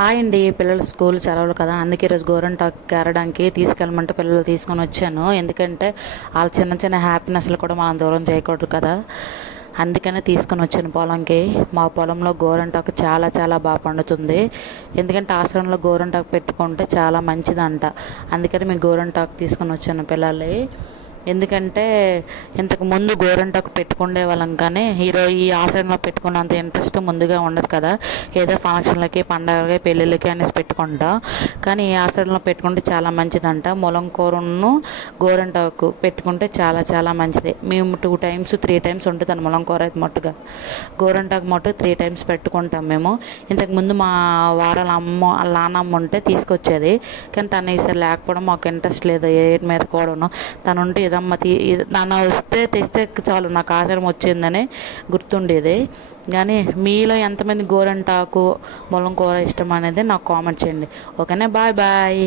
Hi అండి. పిల్లలు school సెలవులు కదా, అందుకే ఈరోజు గోరంటాకు ఏరడానికి తీసుకెళ్ళమంటే పిల్లలు తీసుకొని వచ్చాను. ఎందుకంటే వాళ్ళ చిన్న చిన్న హ్యాపీనెస్లు కూడా మనం దూరం చేయకూడదు కదా, అందుకనే తీసుకొని వచ్చాను పొలంకి. మా పొలంలో గోరంటాకు చాలా చాలా బాగా పండుతుంది. ఎందుకంటే ఆశ్రమంలో గోరంటాకు పెట్టుకుంటే చాలా మంచిదంట. అందుకని మేము గోరంటాకు తీసుకొని వచ్చాను పిల్లల్ని. ఎందుకంటే ఇంతకు ముందు గోరంటాకు పెట్టుకునే వాళ్ళం, కానీ ఈ ఆశ్రమంలో పెట్టుకున్నంత ఇంట్రెస్ట్ ముందుగా ఉండదు కదా. ఏదో ఫంక్షన్లకి, పండగలకి, పెళ్ళిళ్ళకి అనేసి పెట్టుకుంటాం. కానీ ఈ ఆశ్రమంలో పెట్టుకుంటే చాలా మంచిదంట. ములం కూరను గోరంటాకు పెట్టుకుంటే చాలా చాలా మంచిది. మేము 2 times 3 times ఉంటుంది ములం కూర అయితే మట్టుగా. గోరంటాకు మట్టు 3 times పెట్టుకుంటాం మేము. ఇంతకుముందు మా వారాల అమ్మ వాళ్ళ నాన్నమ్మ ఉంటే తీసుకొచ్చేది, కానీ తను ఈసారి లేకపోవడం మాకు ఇంట్రెస్ట్ లేదు ఏ మీద కూడాను. తను ఉంటే ఇదమ్మ నాన్న వస్తే తెస్తే చాలు నాకు ఆచారం వచ్చిందని గుర్తుండేది. కానీ మీలో ఎంతమంది గోరంటాకు ములం కూర ఇష్టం అనేది నాకు కామెంట్ చేయండి. ఓకేనా, బాయ్ బాయ్.